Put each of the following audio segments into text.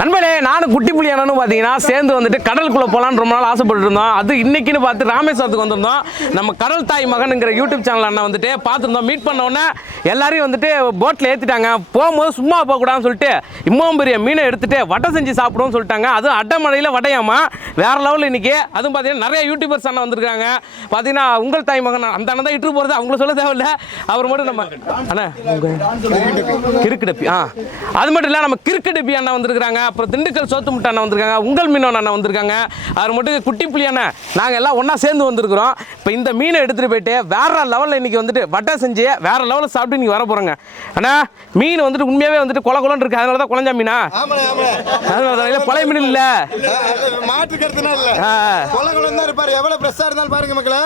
நண்பர்களே, நானும் குட்டி புலி அண்ணனும் பார்த்தீங்கன்னா சேர்ந்து வந்துட்டு கடலுக்குள்ளே போகலான்னு ரொம்ப நாள் ஆசைப்பட்டு இருந்தோம். அது இன்னைக்குன்னு பார்த்து ராமேஸ்வரத்துக்கு வந்திருந்தோம். நம்ம கடல் தாய் மகனுங்கிற யூடியூப் சேனல் அண்ணன் வந்துட்டு பார்த்துருந்தோம். மீட் பண்ண உடனே எல்லாரையும் வந்துட்டு போட்டில் ஏற்றிட்டாங்க. போகும்போது சும்மா போகக்கூடாதுன்னு சொல்லிட்டு இம்மாவும் பெரிய மீனை எடுத்துட்டு வடை செஞ்சு சாப்பிடுவோம்னு சொல்லிட்டாங்க. அதுவும் அட்டமழையில் வடையாமா வேற லெவலில் இன்னைக்கு. அதுவும் பார்த்தீங்கன்னா நிறைய யூடியூபர்ஸ் அண்ணன் வந்திருக்காங்க. பார்த்தீங்கன்னா உங்கள் தாய் மகன் அந்த அண்ணன் தான் இட்டு போகிறது, அவங்கள சொல்ல தேவையில்லை. அவர் மட்டும் நம்ம அண்ணா கிறுக்கு டப்பி அது மட்டும் இல்லை, நம்ம கிறுக்கு டப்பி அண்ணன் வந்திருக்காங்க. அப்புறம் திண்டுக்கல் சோத்து முட்டை அண்ணன் வந்திருக்காங்க. உங்கள் மீனவன் அண்ணன் வந்திருக்காங்க. அவர் மட்டும் குட்டி புலி அண்ணன். நாங்கள் எல்லாம் ஒன்றா சேர்ந்து வந்திருக்கிறோம். இப்போ இந்த மீனை எடுத்துகிட்டு போயிட்டு வேற லெவலில் இன்றைக்கி வந்துட்டு வட்டை செஞ்சு வேற லெவலில் சாப்பிட்டு இன்றைக்கி வர போகிறோங்க. ஆனால் மீன் வந்துட்டு உண்மையாகவே வந்துட்டு கொலன்னு இருக்குது. அதனால தான் குழஞ்சா மீனா, அதனால பழைய மீன் இல்லை, மாற்று கருத்துனா இல்லை, கொலகுலம் தான் இருப்பாரு. எவ்வளோ ஃப்ரெஷ்ஷாக இருந்தாலும் பாருங்க மக்களே,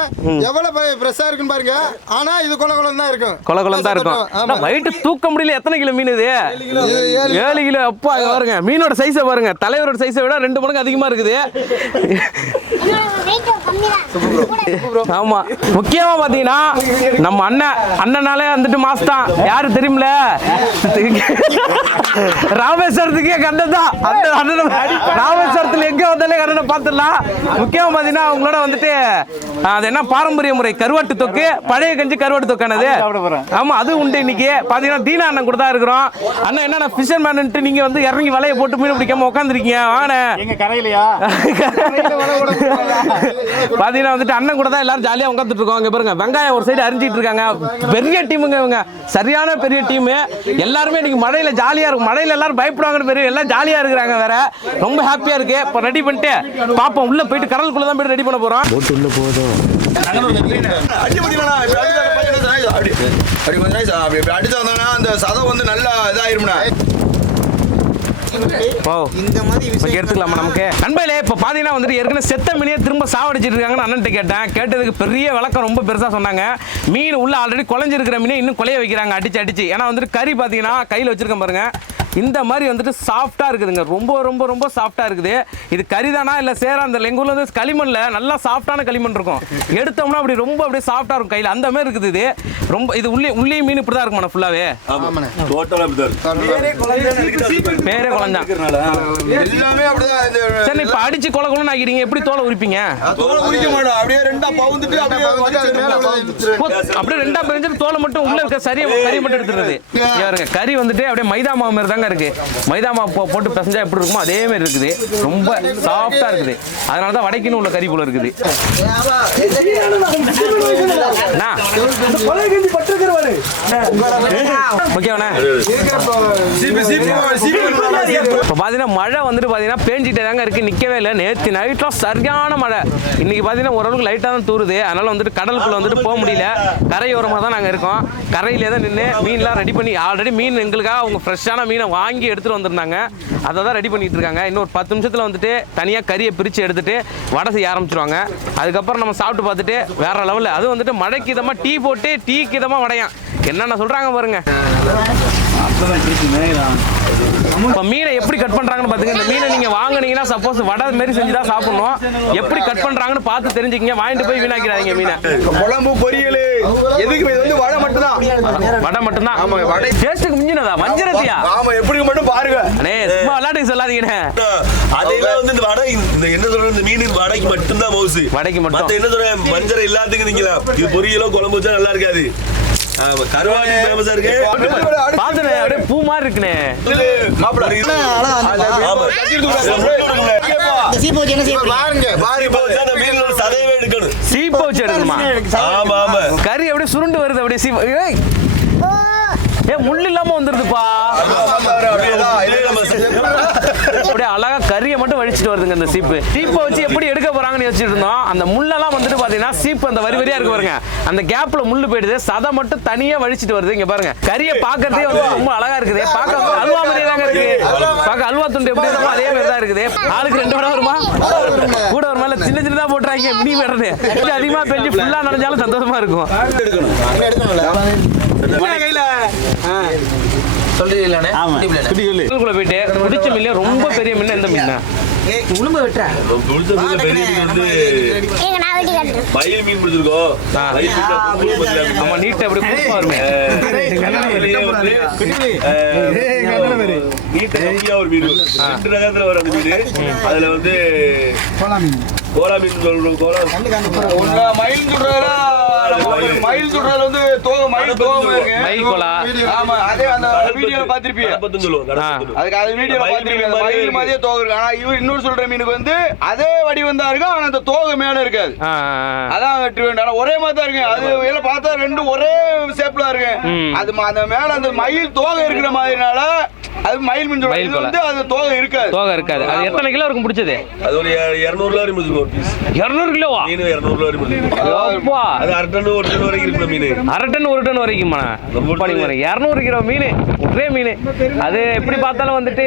எவ்வளோ ஃப்ரெஷ்ஷாக இருக்குன்னு பாருங்க. ஆனால் இது கொலகுலம் தான் இருக்கும், கொலகுலம் தான் இருக்கும். வயிற்று தூக்க முடியல. எத்தனை கிலோ மீன் இது? 7 கிலோ. அப்பா பாருங்க, மீனோட சைஸை பாருங்க, தலைவரோட சைஸை விட 2 மடங்கு அதிகமாக இருக்குது. ஆமா, முக்கியமா பாத்தீங்கன்னா நம்ம அண்ணனாலே வந்துட்டு மாஸ் தான். யாரு தெரியுமில, ராமேஸ்வரத்துக்கே கண்ணன் தான். அந்த அண்ணன் ராமேஸ்வரத்துல எங்க வந்தாலே கண்ணனை பார்த்துடலாம். முக்கியமா பாத்தீங்கன்னா அவங்களோட வந்துட்டு அது என்ன பாரம்பரிய முறை கருவாட்டு தொக்கு, பழைய கஞ்சி கருவாட்டு தொக்கானது. ஆமா, அது உண்டு. இன்னைக்கு பாத்தீங்கன்னா தீனா அண்ணன் கூட தான் இருக்கிறோம். அண்ணன் என்ன ஃபிஷர் மேன்ட்டு நீங்க வந்து இறங்கி வலையை போட்டு மீன் பிடிக்காம உட்காந்துருக்கீங்க. வாங்க கரையிலையா பாத்தீங்கன்னா வந்துட்டு அண்ணன் கூட தான் எல்லாரும் ஜாலியா உட்காந்துட்டு இருக்கோம். இங்க பாருங்க, வெங்காயம் ஒரு சைடு அரிஞ்சிட்டு இருக்காங்க. பெரிய டீமுங்க இவங்க, சரியான பெரிய டீம். எல்லாருமே இன்னைக்கு மழையில ஜாலியா இருக்கும். மழையில எல்லாரும் பயப்படுவாங்கன்னு பெரிய எல்லாம் ஜாலியா இருக்கிறாங்க. வேற ரொம்ப ஹாப்பியா இருக்கு. இப்போ ரெடி பண்ணிட்டு பாப்போம். உள்ள போயிட்டு கடலுக்குள்ள தான் போயிட்டு ரெடி பண்ண போறோம். போட்டு உள்ள போதும் அந்த சதம் வந்து நல்லா இதாயிரும்னா எடுத்துக்கலாமா நமக்கு. நண்பர்களே, இப்போ பார்த்தீங்கன்னா வந்துட்டு ஏற்கனவே செத்த மீனையே திரும்ப சாவடிச்சிட்டு இருக்காங்கன்னு அண்ணன்ட்ட கேட்டேன். கேட்டதுக்கு பெரிய விளக்கம் ரொம்ப பெருசாக சொன்னாங்க. மீன் உள்ள ஆல்ரெடி குழஞ்சிருக்கிற மீனை இன்னும் குலைய வைக்கிறாங்க அடிச்சு. ஏன்னா வந்துட்டு கறி பார்த்தீங்கன்னா கையில் வச்சிருக்கேன் பாருங்க, இந்த மாதிரி வந்துட்டு சாஃப்டாக இருக்குதுங்க. ரொம்ப ரொம்ப ரொம்ப சாஃப்டாக இருக்குது. இது கறிதானா இல்லை சேரா? அந்த எங்கள் ஊரில் வந்து களிமண்ணில் நல்லா சாஃப்டான களிமண் இருக்கும். எடுத்தோம்னா அப்படி ரொம்ப அப்படியே சாஃப்டாக இருக்கும் கையில். அந்த மாதிரி இருக்குது இது. ரொம்ப இது உள்ளே மீன் இப்படி தான் இருக்குமாண்ணா ஃபுல்லாகவே? பேரே குழந்தான். சரி, இப்போ அடிச்சு கொலன்னு ஆகிடுங்க. எப்படி தோலை உரிப்பீங்க? அப்படியே ரெண்டா பிரிஞ்சு தோலை மட்டும் உள்ள இருக்க சரி கறி மட்டும் எடுத்துருது. கறி வந்துட்டு அப்படியே மைதா மாவு மாதிரி தாங்க இருக்கு. மைதா மாவு போட்டு பிசைஞ்சா எப்படி இருக்குமோ அதே மாதிரி இருக்குது. ரொம்ப சாஃப்டா இருக்குது. அதனால தான் வடைக்குன்னு உள்ள கறி போல இருக்குது. மழை வந்துட்டு பாத்தீங்கன்னா பேஞ்சிட்டே தாங்க இருக்கு, நிக்கவே இல்லை. நேற்று நைட்லாம் சரியான மழை. இன்னைக்கு பாத்தீங்கன்னா ஓரளவுக்கு லைட்டா தான் தூருது. அதனால வந்துட்டு கடலுக்குள்ள வந்துட்டு போக முடியல. கரையோரமா தான் நாங்க இருக்கோம். கரையிலே தான் நின்று மீன்லாம் ரெடி பண்ணி ஆல்ரெடி மீன் எங்களுக்காக அவங்க ஃப்ரெஷ்ஷான மீனை வாங்கி எடுத்துட்டு வந்திருந்தாங்க. அதை தான் ரெடி பண்ணிட்டு இருக்காங்க. இன்னொரு 10 நிமிஷத்துல வந்துட்டு தனியாக கறியை பிரித்து எடுத்துட்டு வடை செய்ய ஆரம்பிச்சிருவாங்க. அதுக்கப்புறம் நம்ம சாப்பிட்டு பார்த்துட்டு வேற லெவலில் அது வந்துட்டு மழைக்கு இதமாக டீ போட்டு டீக்கு இதமாக வடையான் என்னென்ன சொல்றாங்க பாருங்க. இப்போ மீனை எப்படி கட் பண்றாங்கன்னு பாத்துங்க. இந்த மீனை நீங்க வாங்குனீங்கன்னா சப்போஸ் வடை மாதிரி செஞ்சு தான் சாப்பிடணும். எப்படி கட் பண்றாங்கன்னு பார்த்து தெரிஞ்சுக்கங்க. வாங்கிட்டு போய் வீணாக்கிறாதீங்க மீனை. குழம்பு பொரியல் எதுக்கு இது வந்து வடை மட்டும் தான். வடை மட்டும் தான். ஆமா, வடை டேஸ்ட்டுக்கு மிஞ்சினதா வஞ்சரத்தியா? ஆமா, எப்படி மட்டும் பாருங்க. அண்ணே சும்மா விளையாட்டுக்கு சொல்லாதீங்கண்ணே. அதெல்லாம் வந்து இந்த வடை இந்த என்ன சொல்றது, இந்த மீன் வடைக்கு மட்டும் தான் மவுசு. வடைக்கு மட்டும். மத்த என்ன சொல்ற வஞ்சரம் எல்லாத்துக்கும் நீங்களா இது பொரியலோ குழம்பு வச்சா நல்லா இருக்காது. கருவாடி ஃபேமஸா இருக்கு. பாத்துனே அப்படியே பூ மாதிரி இருக்குனே. மாப்ள சதைவே எடுக்கணும். சீப்பை வச்சு எடுக்கணுமா? ஆமா ஆமா. கறி அப்படியே சுருண்டு வருது. அப்படியே சீப்பை முள்ளு இல்லாம வந்துருதுப்பா. அப்படியே அழகா கறியை மட்டும் வலிச்சுட்டு வருதுங்க இந்த சீப்பு. சீப்பை வச்சு எப்படி எடுக்க போறாங்கன்னு யோசிச்சுட்டு இருந்தோம். அந்த முள்ளெல்லாம் வந்துட்டு பாத்தீங்கன்னா சீப்பு அந்த வரி வரியா இருக்கு பாருங்க, அந்த கேப்ல முள்ளு போயிடுது. சதை மட்டும் தனியா வலிச்சுட்டு வருது. இங்க பாருங்க, கறியை பாக்குறதே வந்து ரொம்ப அழகா இருக்குது. பார்க்க அல்வா மாதிரி தாங்க இருக்கு. பார்க்க அல்வா துண்டு எப்படி இருக்குமோ அதே மாதிரி தான் இருக்குது. ஆளுக்கு 2 வடை வருமா? கூட ஒரு மேல சின்ன சின்னதா போட்டுறாங்க. மினி வெடுறது அதிகமா பெஞ்சு ஃபுல்லா நனைஞ்சாலும் சந்தோஷமா இருக்கும். சொல்லிடலானே ஆமா. கடலுக்குள்ள போயிட்டு பிடிச்ச மீன்ல ரொம்ப பெரிய மீன் எந்த மீன்? உளும்ப வெட்டுறேன் பிடிச்ச மீன் பெரிய மீன் வந்து ஏங்க நான் வெட்டி காட்டுறேன். மயில் மீன் பிடிச்சிருக்கோம். மயில் மீன் தான் புழு பதிலா இருக்கும். நம்ம நீட்டை அப்படி புதுசா வருமே. நீட்ட கம்மியா ஒரு மீன் வரும். 2 ரகத்துல வர அந்த மீன். அதுல வந்து கோலா மீன் சொல்றோம். மயில் சுடுறதுல மயில் சுடுறதுல வந்து மயில் தோகமா இருக்கு. மயில் கோலா. ஆமா, அதே அந்த வீடியோல பாத்திருப்பீங்க. கடப்பத்துன்னு சொல்லுவோம். கடப்பத்துன்னு. அதுக்கு அது வீடியோல பாத்திருப்பீங்க. மயில் மாதிரியே தோகை இருக்கு. ஆனா இவர் இன்னொரு சொல்ற மீனுக்கு வந்து அதே வடிவம் தான் இருக்கும். ஆனா அந்த தோகை மேல இருக்காது. அதான் வெற்றி வேண்டும். ஆனா ஒரே மாதிரி தான் இருக்கு. அது எல்லாம் பார்த்தா ரெண்டும் ஒரே ஷேப்ல இருக்கு. அது அந்த மேல அந்த மயில் தோகை இருக்கிற மாதிரினால அது மயில் மீன் சொல்றோம். இது வந்து அது தோகை இருக்காது. தோகை இருக்காது. அது எத்தனை கிலோ இருக்கும் பிடிச்சது? அது ஒரு 200 ரூபாய் இருக்கும் ஒரு பீஸ். 200 கிலோவா? மீன் 200 ரூபாய் இருக்கும். அப்பா, அது 1 டன் 1 டன் வரைக்கும் இருக்கு மீன். 1/2 டன் 1 டன் வரைக்குமா? 200 கிலோ மீன், ஒரே மீன். அது எப்படி பார்த்தாலும் வந்துட்டு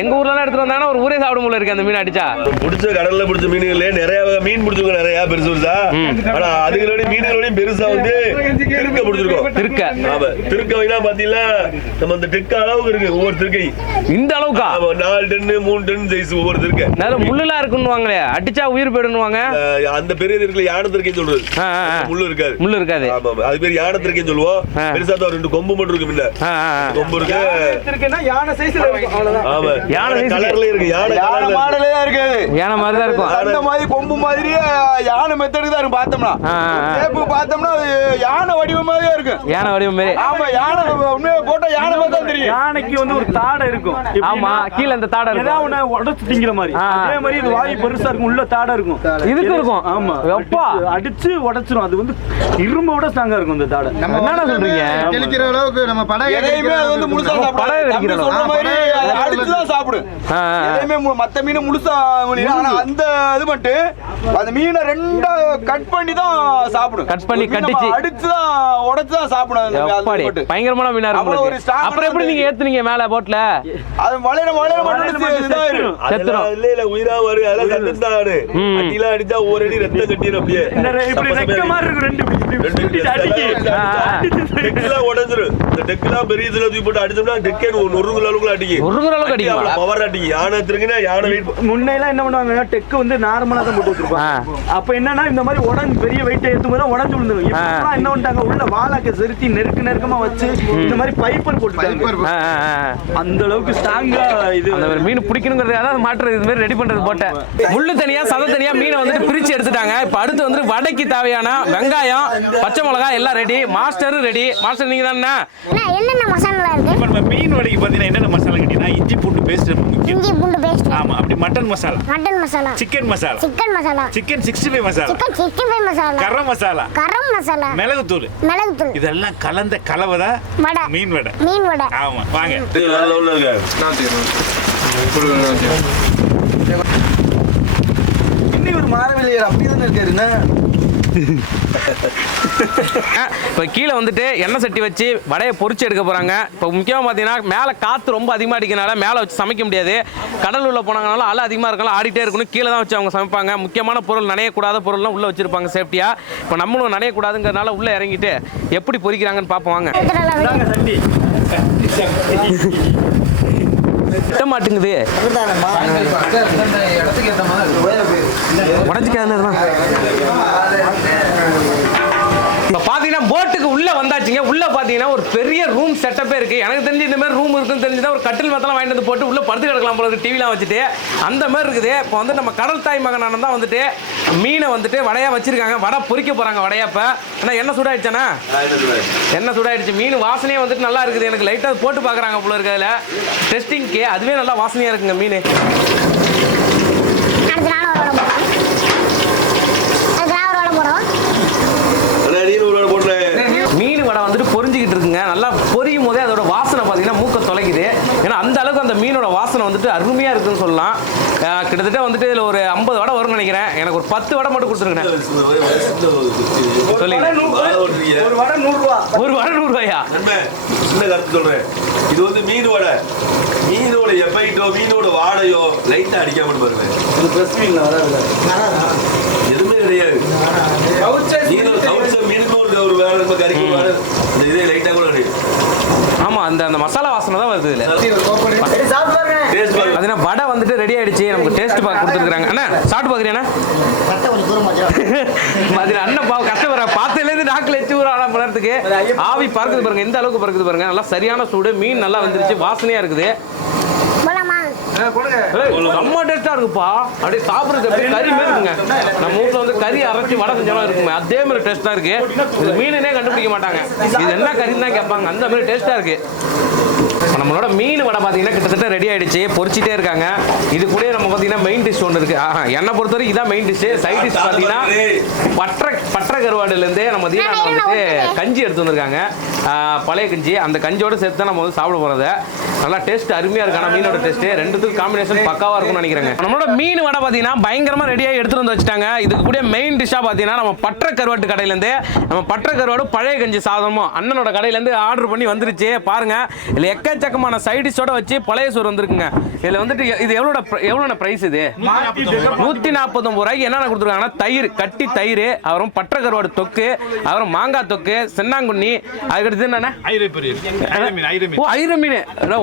எங்க ஊர்ல எடுத்துட்டு வந்தாங்கன்னா ஒரு ஊரே சாப்பிட முடியல இருக்கு அந்த மீன் அடிச்சா. பிடிச்ச கடல்ல பிடிச்ச மீன்களே நிறைய வகை மீன் பிடிச்சிருக்கோம். நிறைய பெருசு பெருசா. ஆனா அதுகளோட மீன்களோடையும் பெருசா வந்து திருக்க பிடிச்சிருக்கோம். திருக்க. ஆமா, திருக்க வைனா பாத்தீங்கன்னா நம்ம அந்த திருக்க அளவுக்கு இருக்கு ஒவ்வொரு திருக்கை. இந்த அளவுக்கா? 4 டன் 3 டன் சைஸ் ஒவ்வொரு திருக்க. நல்ல முள்ளுலாம் இருக்குன்னுவாங்களே, அடிச்சா உயிர் போயிடுவாங்க. அந்த பெரிய இருக்குல்ல யானை திருக்கைன்னு சொல்றது. முள்ளு இருக்காது. முள்ளு இருக்காது. ஆமா, அது பேர் யானை திருக்கைன்னு சொல்லுவோம். பெருசா தான் 2 கொம்பு மட்டும் இருக்கு. இல்ல கொம்பு இருக்கு. இருக்குன்னா யானை சைஸ்ல இருக்கும். அவ்வளவுதான். ஆமா, யானை size கலர்ல இருக்கு. யானை யானை மாடலே தான் இருக்காது. யானை மாதிரி தான் இருக்கும். அந்த மாதிரி கொம்பு மாதிரியே யானை மெத்தடுக்கு தான் இருக்கும். பார்த்தோம்னா சேப்பு பார்த்தோம்னா அது யானை வடிவம் மாதிரியே இருக்கும். யானை வடிவம் மாதிரி. ஆமா, யானை உண்மையை போட்டா யானை மாதிரி தான் தெரியும். யானைக்கு வந்து ஒரு தாடை இருக்கும். ஆமா, கீழ அந்த தாடை இருக்கும். ஏதாவது ஒண்ணு உடைச்சு திங்கிற மாதிரி. அதே மாதிரி இது வாய் பெருசா இருக்கும், உள்ள தாடை இருக்கும். இதுக்கு இருக்கும். ஆமா, எப்பா அடிச்சு உடைச்சிரும். அது வந்து இரும்பை விட ஸ்ட்ராங்கா இருக்கும் இந்த தாடை. நம்ம என்னடா சொல்றீங்க? தெளிக்கிற அளவுக்கு நம்ம படம் எதையுமே அது வந்து முழுசா படவே சாப்பிடாது. வைக்கிறோம். சொல்ற மாதிரி அது அடிச்சு தான் சாப்பிடும். எதையுமே மத்த மீன் முழுசா முடியும். ஆனா அந்த இது மட்டும் அந்த மீனை 2 கட் பண்ணி தான் சாப்பிடும். கட் பண்ணி ஒரு மீனை கட்டிச்சு. அடிச்சு தான் உடைச்சு தான் சாப்பிடும். எப்பாடி பயங்கரமான மீனா இருக்கும். அவ்வளவு ஒரு strong அப்புறம் எப்படி நீங்க ஏத்துனீங்க மேல போட்ல? அது வளையற மட்டும் இதாயிரும். செத்துரும். இல்ல இல்ல உயிரா வரும். அதெல்லாம் கத்துட்டாரு. அடிலாம் அடிச்சா ஒரு அடி ரத்தம் கட்டிரும். அப்படியே இப்படி ரெக்க மாதிரி இருக்கும். ரெண்டு டெக்லாம் உடைஞ்சிரும். இந்த டெக்லாம் பெரிய இதுல தூக்கி போட்டு அடிச்சோம்னா டெக்கே நொறுங்குற அளவுக்கு அடிக்கும். நொறுங்குற அளவுக்கு அடிக்குமா? பவர் அடிக்கும். யானை திருங்கினா யானை வெயிட். முன்னையெல்லாம் என்ன பண்ணுவாங்க, டெக்கு வந்து நார்மலா தான் போட்டு வச்சிருப்பாங்க. அப்ப என்னன்னா இந்த மாதிரி உடஞ்சு பெரிய வெயிட் ஏத்தும் போது உடஞ்சு விழுந்துரும். இப்ப என்ன பண்ணிட்டாங்க, உள்ள வாழாக்க செலுத்தி நெருக்கமா வச்சு இந்த மாதிரி பைப்பர் போட்டுட்டாங்க. அந்த அளவுக்கு ஸ்ட்ராங்கா இது அந்த ஒரு மீன் பிடிக்கணுங்கிறது அதாவது மாற்று இது மாதிரி ரெடி பண்றது போட்டேன். முள்ளு தனியா சதை தனியா மீனை வந்துட்டு பிரிச்சு எடுத்துட்டாங்க. இப்ப அடுத்து வந்து வடைக்கு தேவையான வெங்காயம், பச்சை மிளகாய் எல்லாம் ரெடி. மாஸ்டரும் ரெடி. மாஸ்டர் நீங்க தானே? என்னென்ன மசாலா இருக்கு? இப்ப நம்ம மீன் வடைக்கு பாத்தீங்கன்னா என்னென்ன மசாலா கேட்டீங்கன்னா இஞ்சி பூண்டு பேஸ்ட் முக்கியம். இஞ்சி பூண்டு பேஸ்ட். ஆமா, அப்படி mutton masala, mutton masala, chicken masala, chicken masala, chicken 65 masala, chicken 65 masala, garam masala, garam masala, மிளகுத்தூள், மிளகுத்தூள், இதெல்லாம் கலந்த கலவை வடை, மீன் வடை. மீன் வடை. ஆமா, வாங்க. இன்னும் ஒரு மாரவில்லையர் அப்படிதான் இருக்காருன்னா. இப்போ கீழே வந்துட்டு எண்ணெய் சட்டி வச்சு வடையை பொரிச்சு எடுக்க போறாங்க. இப்போ முக்கியமாக பார்த்தீங்கன்னா மேலே காற்று ரொம்ப அதிகமாக அடிக்கிறனால மேலே வச்சு சமைக்க முடியாது. கடல் உள்ள போனாங்கனால அலை அதிகமாக இருக்கலாம், ஆடிட்டே இருக்கணும். கீழே தான் வச்சு அவங்க சமைப்பாங்க. முக்கியமான பொருள், நனையக்கூடாத பொருள்லாம் உள்ளே வச்சிருப்பாங்க சேஃப்டியாக. இப்போ நம்மளும் நனையக்கூடாதுங்கிறனால உள்ளே இறங்கிட்டு எப்படி பொரிக்கிறாங்கன்னு பார்ப்போம் வாங்க. திட்ட மாட்டேங்குது. உடஞ்சிக்காதுன்னு இப்போ பார்த்தீங்கன்னா போட்டுக்கு உள்ளே வந்தாச்சுங்க. உள்ளே பார்த்தீங்கன்னா ஒரு பெரிய ரூம் செட்டப்பே இருக்குது. எனக்கு தெரிஞ்சு இந்த மாதிரி ரூம் இருக்குன்னு தெரிஞ்சுதான் ஒரு கட்டில் மத்தெல்லாம் வாங்கிட்டு வந்து போட்டு உள்ளே படுத்து கிடக்கலாம் போல டிவிலாம் வச்சுட்டு அந்த மாதிரி இருக்குது. இப்போ வந்து நம்ம கடல் தாய் மகனான தான் வந்துட்டு மீனை வந்துட்டு வடையாக வச்சிருக்காங்க. வடை பொரிக்க போகிறாங்க வடையா. இப்போ ஏன்னா என்ன சூடாயிடுச்சானா? என்ன சூடாயிடுச்சு. மீன் வாசனையே வந்துட்டு நல்லா இருக்குது. எனக்கு லைட்டாக போட்டு பார்க்குறாங்க போல இருக்கு. அதில் டெஸ்டிங்க்கு அதுவே நல்லா வாசனையாக இருக்குங்க மீன். மீன் வடை வந்துட்டு பொரிஞ்சுக்கிட்டு இருக்குங்க. நல்லா பொரியும் போதே அதோட வாசனை பார்த்தீங்கன்னா மூக்க தொலைக்குது. ஏன்னா அந்த அளவுக்கு அந்த மீனோட வாசனை வந்துட்டு அருமையாக இருக்குன்னு சொல்லலாம். கிட்டத்தட்ட வந்துட்டு இதில் ஒரு 50 வடை வரும்னு நினைக்கிறேன். எனக்கு ஒரு 10 வடை மட்டும் கொடுத்துருங்க. சொல்லுங்க. ஒரு வடை 100 ரூபா. ஒரு வடை 100 ரூபாயா? சின்ன கருத்து சொல்றேன். இது வந்து மீன் வடை. மீனோட எஃபெக்டோ மீனோட வாடையோ லைட்டா அடிக்காம பாருங்க. எதுவுமே கிடையாது. மீனுக்கு ஒரு வேலை கறிக்கு இதே லைட்டா கூட ஆமா ஆமா அந்த மசாலா வாசனை தான் வருது இதுல. அதுனா வடை வந்துட்டு ரெடி ஆயிடுச்சு, நமக்கு டேஸ்ட் பார்க்க கொடுத்துருக்காங்க. அண்ணா சாப்பிட்டு பாக்குறீங்கண்ணா? மாதிரி அண்ணன் கஷ்டப்படுற பார்த்ததுலேருந்து நாக்கில் எச்சு ஊற ஆனா பழத்துக்கு ஆவி பறக்குது பாருங்க, எந்த அளவுக்கு பறக்குது பாருங்க. நல்லா சரியான சூடு, மீன் நல்லா வந்துருச்சு, வாசனையா இருக்குது. செம்ம டேஸ்டா இருக்குப்பா. அப்படியே சாப்பிடுறது அப்படியே கறி மாதிரி இருக்குங்க. நம்ம வீட்டுல வந்து கறி அரைச்சி வடை செஞ்சாலும் இருக்குங்க, அதே மாதிரி டேஸ்டா இருக்கு. இது மீனே கண்டுபிடிக்க மாட்டாங்க, இது என்ன கறின்னு தான் கேட்பாங்க, அந்த மாதிரி டேஸ்டா இருக்கு. நம்மளோட மீன் வடை பார்த்தீங்கன்னா கிட்டத்தட்ட ரெடி ஆயிடுச்சு, பொரிச்சிட்டே இருக்காங்க. இது கூட நம்ம பார்த்தீங்கன்னா மெயின் டிஷ் ஒன்று இருக்கு. என்னை பொறுத்தவரைக்கும் இதான் மெயின் டிஷ். சைட் டிஷ் பார்த்தீங்கன்னா பற்ற கருவாடுலேருந்தே நம்ம தீனா வந்துட்டு கஞ்சி எடுத்து வந்திருக்காங்க, பழைய கஞ்சி. அந்த கஞ்சியோட சேர்த்து தான் நம்ம வந்து சாப்பிட போறது. நல்லா டேஸ்ட் அருமையா இருக்கு. ஆனால் மீனோட டேஸ்ட் ரெண்டுத்துக்கும் காம்பினேஷன் பக்காவா இருக்கும்னு நினைக்கிறேன். நம்மளோட மீன் வடை பார்த்தீங்கன்னா பயங்கரமா ரெடியாக எடுத்துட்டு வந்து வச்சுட்டாங்க. இதுக்கு கூட மெயின் டிஷ்ஷா பார்த்தீங்கன்னா நம்ம பற்ற கருவாட்டு கடையிலேருந்து நம்ம பற்ற கருவாடு பழைய கஞ்சி சாதமும் அண்ணனோட கடையிலேருந்து ஆர்டர் பண்ணி வந்துருச்சு. பாருங்க, இதில் எக்கச்சக்கமான சைட் டிஷ்ஷோட வச்சு பழைய சோறு வந்திருக்குங்க. இதில் வந்துட்டு இது எவ்வளோ பிரைஸ்? இது 149 ரூபாய்க்கு என்னென்ன கொடுத்துருக்காங்கன்னா தயிர், கட்டி தயிர், அப்புறம் பற்ற கருவாடு தொக்கு, அப்புறம் மாங்காய் தொக்கு, சென்னாங்குண்ணி, அதுக்கடுத்து என்னென்ன ஐர மீன்.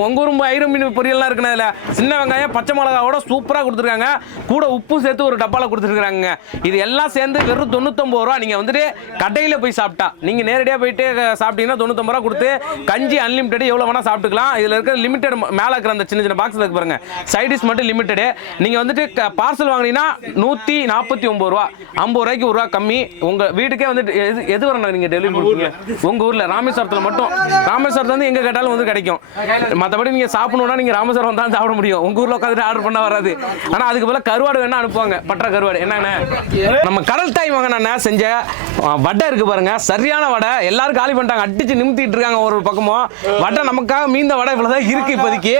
உங்க ஊர் ஐர மீன் பொரியல்லாம் இருக்குன்னா இதில் சின்ன வெங்காயம் பச்சை மிளகாவோட சூப்பராக கொடுத்துருக்காங்க. கூட உப்பு சேர்த்து ஒரு டப்பாவில் கொடுத்துருக்காங்க. இது எல்லாம் சேர்ந்து வெறும் 99 ரூபா. நீங்கள் வந்துட்டு கடையில் போய் சாப்பிட்டா, நீங்கள் நேரடியாக போயிட்டு சாப்பிட்டீங்கன்னா 99 ரூபா கொடுத்து கஞ்சி அன்லிமிட்டட் எவ்வளோ வேணால் சாப்பிட்டுக்கலாம். இதில் இருக்கிற லிமிட்டட் மேலே இருக்கிற அந்த சின்ன சின்ன பாக்ஸில் இருக்கு பாருங்க, சைடிஷ் மட்டும் லிமிட்டடு. நீங்கள் வந்துட்டு பார்சல் வாங்கினீங்கன்னா 149 ரூபா, 50 ரூபாய்க்கு 1 ரூபா கம்மி. உங்கள் வீட்டுக்கே வந்துட்டு எது வரணும் நீங்கள் டெலிவரி கொடுப்பீங்க? உங்கள் ஊரில் ராமேஸ்வரத்தில் மட்டும். ராமேஸ்வரத்தில் வந்து எங்கே கேட்டாலும் வந்து கிடைக்கும். மற்றபடி நீங்கள் சாப்பிடணும்னா நீங்கள் ராமேஸ்வரம் தான் சாப்பிட முடியும். உங்கள் ஊரில் உட்காந்துட்டு ஆர்டர் பண்ண வராது. ஆனால் அதுக்கு பதிலாக கருவாடு வேணா அனுப்புவாங்க, பற்ற கருவாடு. என்னென்ன நம்ம கடல் தாய் மகன் செஞ்ச வடை இருக்கு பாருங்க, சரியான வடை. எல்லாரும் காலி பண்ணிட்டாங்க, அடிச்சு நிமித்திட்டு இருக்காங்க ஒரு பக்கமும். வடை நமக்காக மீந்த வடை இவ்வளவுதான் இருக்கு இப்போதைக்கு.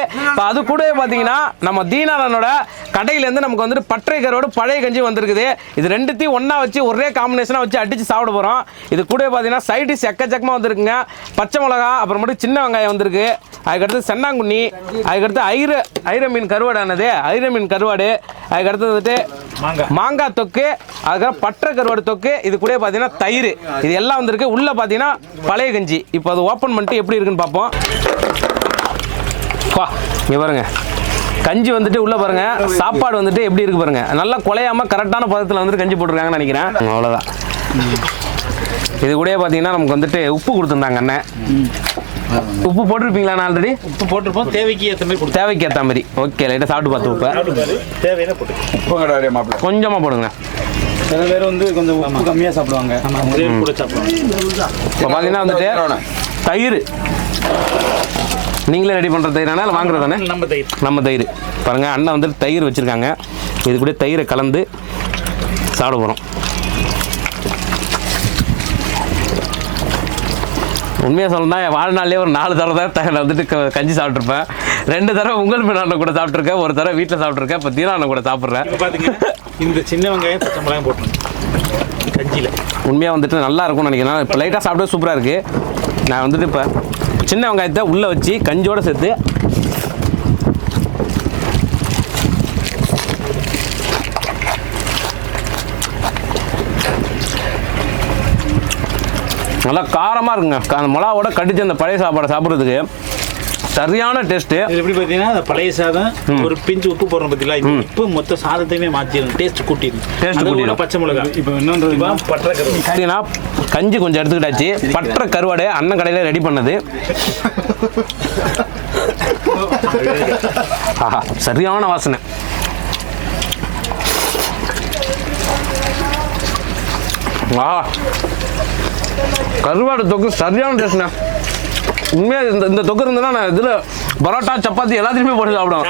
அது கூட பாத்தீங்கன்னா நம்ம தீனாரனோட கடையிலேருந்து நமக்கு வந்துட்டு பற்றை கருவாடு பழைய கஞ்சி வந்திருக்குது. இது ரெண்டுத்தையும் ஒன்னா வச்சு ஒரே காம்பினேஷனா வச்சு அடிச்சு சாப்பிட போறோம். இது கூட பாத்தீங்கன்னா சைட் டிஷ் எக்கச்சக்கமா வந்திருக்குங்க. பச்சை மிளகா, அப்புறம் மட்டும் சின்ன வெங்காயம் வந்திருக்கு, அதுக்கடுத்து சென்னாங்குண்ணி, அதுக்கடுத்து ஐர மீன் கருவாடானது, ஐர மீன் கருவாடு, அதுக்கடுத்து வந்துட்டு மாங்காய் தொக்கு, அதுக்கப்புறம் பற்ற கருவாடு தொக்கு, இது கூட பாத்தீங்கன்னா தயிர், இது எல்லாம் வந்திருக்கு. உள்ள பாத்தீங்கன்னா பழைய கஞ்சி. இப்போ அது ஓப்பன் பண்ணிட்டு எப்படி இருக்குன்னு பார்ப்போம். இங்க பாருங்க, கஞ்சி வந்துட்டு உள்ள பாருங்க, சாப்பாடு வந்துட்டு எப்படி இருக்கு பாருங்க. நல்லா குலையாம கரெக்டான பதத்தில் வந்துட்டு கஞ்சி போட்டிருக்காங்கன்னு நினைக்கிறேன். அவ்வளோதான். இது கூட பார்த்தீங்கன்னா நமக்கு வந்துட்டு உப்பு கொடுத்துருந்தாங்க அண்ணன். உப்பு போட்டிருப்பீங்களா? ஆல்ரெடி உப்பு போட்டிருப்போம், தேவைக்கு ஏற்ற மாதிரி. தேவைக்கு ஏற்ற மாதிரி. ஓகே, லைட்டாக சாப்பிட்டு பார்த்து உப்பு தேவையான போட்டு கொஞ்சமாக போடுங்க. சில பேர் வந்து கொஞ்சம் உப்பு கம்மியாக சாப்பிடுவாங்க, கூட சாப்பிடுவாங்க. இப்போ பார்த்தீங்கன்னா வந்துட்டு தயிர் நீங்களே ரெடி பண்ணுற தயிரானா இல்லை வாங்குறது தானே? நம்ம தயிர் பாருங்கள், அண்ணன் வந்துட்டு தயிர் வச்சுருக்காங்க. இது கூட தயிரை கலந்து சாப்பிட போகிறோம். உண்மையாக சொல்லணும்னா என் வாழ்நாள்லேயே ஒரு 4 தடவை தான் வந்துட்டு கஞ்சி சாப்பிட்ருப்பேன். 2 தடவை உங்கள் மீனான கூட சாப்பிட்ருக்கேன், ஒரு தடவை வீட்டில் சாப்பிட்ருக்கேன், இப்போ தீனான கூட சாப்பிட்றேன். பார்த்தீங்கன்னா இந்த சின்ன வெங்காயம் பச்சை மிளகாயும் போட்டுருங்க கஞ்சியில். உண்மையாக வந்துட்டு நல்லா இருக்கும்னு நினைக்கிறேன். இப்போ லைட்டாக சாப்பிட சூப்பராக இருக்குது. நான் வந்துட்டு இப்போ சின்ன வெங்காயத்தை உள்ளே வச்சு கஞ்சியோடு சேர்த்து நல்லா காரமாக இருக்குங்க. அந்த மிளகாவோட கடிச்சு அந்த பழைய சாப்பாடை சாப்பிட்றதுக்கு சரியான டேஸ்ட்டு. இது எப்படி பார்த்தீங்கன்னா அந்த பழைய சாதம் ஒரு பிஞ்சு உப்பு போடுறோம் பார்த்தீங்களா, இப்போ மொத்த சாதத்தையுமே மாற்றிடும், டேஸ்ட் கூட்டிடும். பச்சை மிளகா இப்போ இன்னொன்று பற்ற கருவாடு பார்த்தீங்கன்னா கஞ்சி கொஞ்சம் எடுத்துக்கிட்டாச்சு. பற்ற கருவாடு அண்ணன் கடையில் ரெடி பண்ணது. ஆஹா, சரியான வாசனை. கருவாடு தொக்கு சரியான டேஸ்ட்ண்ணா. உண்மையாக இந்த தொக்கு இருந்ததுன்னா நான் இதில் பரோட்டா சப்பாத்தி எல்லாத்தையுமே போட்டு சாப்பிடுவேன்.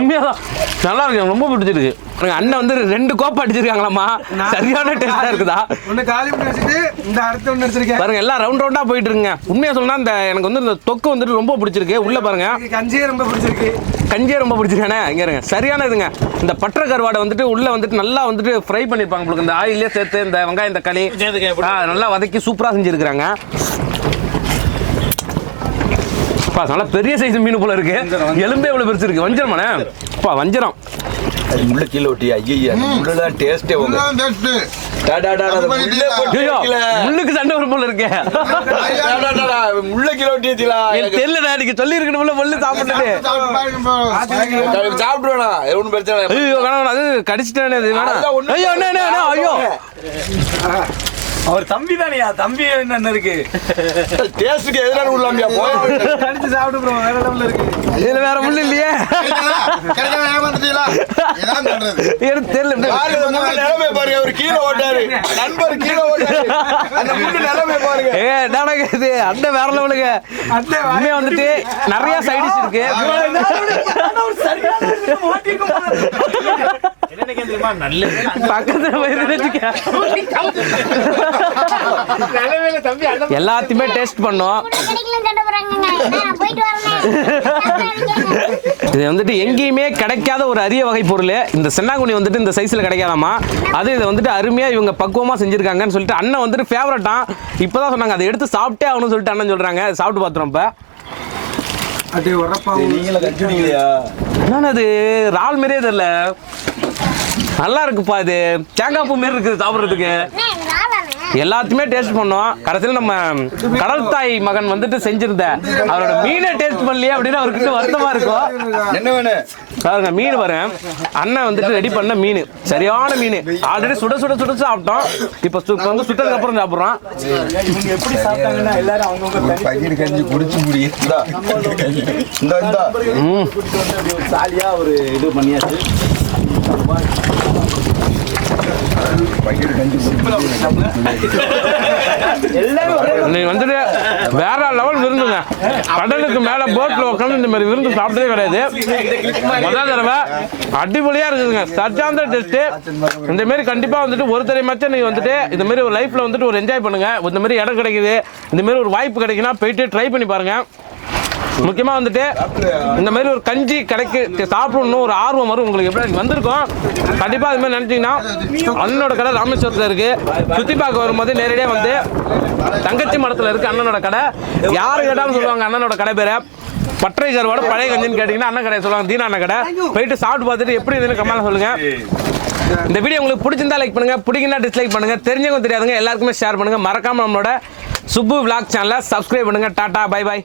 உண்மையாக தான் நல்லா இருக்கு, ரொம்ப பிடிச்சிருக்கு. அண்ணன் வந்து 2 கோப்பை அடிச்சிருக்காங்களாம்மா, சரியான டேஸ்டா இருக்குதா? பாருங்க, எல்லாம் ரவுண்டா போயிட்டு இருக்குங்க. உண்மையா சொல்லணும்னா இந்த எனக்கு வந்து இந்த தொக்கு வந்துட்டு ரொம்ப பிடிச்சிருக்கு. உள்ள பாருங்க, கஞ்சியே ரொம்ப பிடிச்சிருக்கானே. இங்க இருங்க, சரியான இதுங்க. இந்த பற்ற கருவாடை வந்துட்டு உள்ள வந்துட்டு நல்லா வந்துட்டு ஃப்ரை பண்ணிருப்பாங்க உங்களுக்கு. இந்த ஆயிலே சேர்த்து இந்த வெங்காயம் தக்காளி நல்லா வதக்கி சூப்பரா செஞ்சிருக்காங்க. நல்லா பெரிய சைஸ் மீன் போல இருக்கு. எலும்பே இவ்வளவு பெருசு இருக்கு. வஞ்சரமானே வஞ்சரம் முள்ள கீழே ஒட்டி ஐயா முள்ளதான் டேஸ்டே. ஐயோ, முள்ளுக்கு சண்டை வரும் போல இருக்கு. முள்ள கிலோ டீத்திலா எனக்கு தெரியலடா, நீங்க சொல்லி இருக்கணும்ல முள்ளு சாப்பிட்டது. சாப்பிடுவேனா ஒன்றும் பிரச்சனை இல்லை. ஐயோ வேணாம், அது கடிச்சிட்டானே அது வேணாம். ஐயோ என்ன ஐயோ அவர் தம்பி தானையா, தம்பி என்ன இருக்கு டேஸ்டுக்கு எதிரான உள்ளாமியா போய் அடிச்சு சாப்பிட்டு ப்ரோ, வேற லெவல்ல இருக்கு. இதுல வேற முள்ளு இல்லையே. ஏமாந்துட்டீங்களா? இதான் பண்றது. எனக்கு தெரியல. நிலைமை பாருங்க, அவர் கீழே ஓட்டாரு, நண்பர் கீழே ஓட்டாரு, அந்த முள்ளு நிலைமை பாருங்க. இது அண்டை வேற லெவலுங்க. உண்மையா வந்துட்டு நிறைய சைடிஸ் இருக்கு. என்ன நினைக்கிறேன் தெரியுமா? நல்ல பக்கத்துல எல்லாத்தையுமே டேஸ்ட் பண்ணோம். கிடைக்கலன்னு சண்டை போடுறாங்கங்க. நான் போயிட்டு வரேன். இது வந்துட்டு எங்கேயுமே கிடைக்காத ஒரு அரிய வகை பொருள். இந்த சென்னாங்குனி வந்துட்டு இந்த சைஸ்ல கிடைக்காதாமா. அது இதை வந்துட்டு அருமையா இவங்க பக்குவமா செஞ்சிருக்காங்கன்னு சொல்லிட்டு அண்ணன் வந்துட்டு ஃபேவரட்டா இப்பதான் சொன்னாங்க. அதை எடுத்து சாப்பிட்டே ஆகணும்னு சொல்லிட்டு அண்ணன் சொல்றாங்க. சாப்பிட்டு பாத்துறோம். இப்ப என்னன்னு அது இறால் மாதிரியே தெரியல, நல்லா இருக்குப்பா. இது தேங்காய் பூ மாரி இருக்குது சாப்பிட்றதுக்கு. எல்லாத்தையுமே டேஸ்ட் பண்ணோம். கடைசியில் நம்ம கடல் தாய் மகன் வந்துட்டு செஞ்சிருந்த அவரோட மீனை டேஸ்ட் பண்ணலையே அப்படின்னு அவருக்கு வருத்தமா இருக்கும். என்ன வேணும் பாருங்க, மீன் வரேன். அண்ணன் வந்துட்டு ரெடி பண்ண மீன், சரியான மீன். ஆல்ரெடி சுட சுட சுட சாப்பிட்டோம். இப்போ வந்து சுட்டதுக்கு அப்புறம் சாப்பிட்றோம். இவங்க எப்படி சாப்பிட்டாங்கன்னா எல்லாரும் அவங்கவுங்க பகிர் கஞ்சி குடிச்சு முடியும். சாலியா ஒரு இது பண்ணியாச்சு. நீங்க வந்துட்டு வேற லெவல் விருந்துங்க. கடலுக்கு மேல போட்ல உட்காந்து இந்த மாதிரி விருந்து சாப்பிட்டதே கிடையாது. முதல் தடவை அடிப்பொலியா இருக்குதுங்க. சர்ஜாந்த டெஸ்ட். இந்த மாதிரி கண்டிப்பா வந்துட்டு ஒரு தடவை நீங்க வந்துட்டு இந்த மாதிரி ஒரு லைஃப்ல வந்துட்டு ஒரு என்ஜாய் பண்ணுங்க. இந்த மாதிரி இடம் கிடைக்குது, இந்த மாதிரி ஒரு வாய்ப்பு கிடைக்குன்னா போயிட்டு ட்ரை பண்ணி பாருங்க. முக்கியமா வந்துட்டு இந்த மாதிரி ஒரு கஞ்சி கிடைக்கு சாப்பிடணும் ஒரு ஆர்வம் வரும் உங்களுக்கு. எப்படி வந்திருக்கோம் கண்டிப்பா அது மாதிரி நினைச்சீங்கன்னா அண்ணனோட கடை ராமேஸ்வரத்தில் இருக்கு. சுத்தி பார்க்க வரும்போது நேரடியாக வந்து தங்கச்சி மடத்துல இருக்கு அண்ணனோட கடை. யாரு கேட்டாலும் சொல்லுவாங்க அண்ணனோட கடை பேரை. பற்றை கருவாட பழைய கஞ்சின்னு கேட்டீங்கன்னா அண்ணன் கடை சொல்லுவாங்க, தீனா அண்ணன் கடை. போயிட்டு சாப்பிட்டு பார்த்துட்டு எப்படி இதுன்னு கமெண்ட் சொல்லுங்க. இந்த வீடியோ உங்களுக்கு பிடிச்சிருந்தா லைக் பண்ணுங்க, பிடிக்குன்னா டிஸ்லைக் பண்ணுங்க. தெரிஞ்சவங்க தெரியாதுங்க எல்லாருக்குமே ஷேர் பண்ணுங்க. மறக்காம நம்மளோட சுப்பு விளாக் சேனலை சப்ஸ்கிரைப் பண்ணுங்க. Tata, bye by.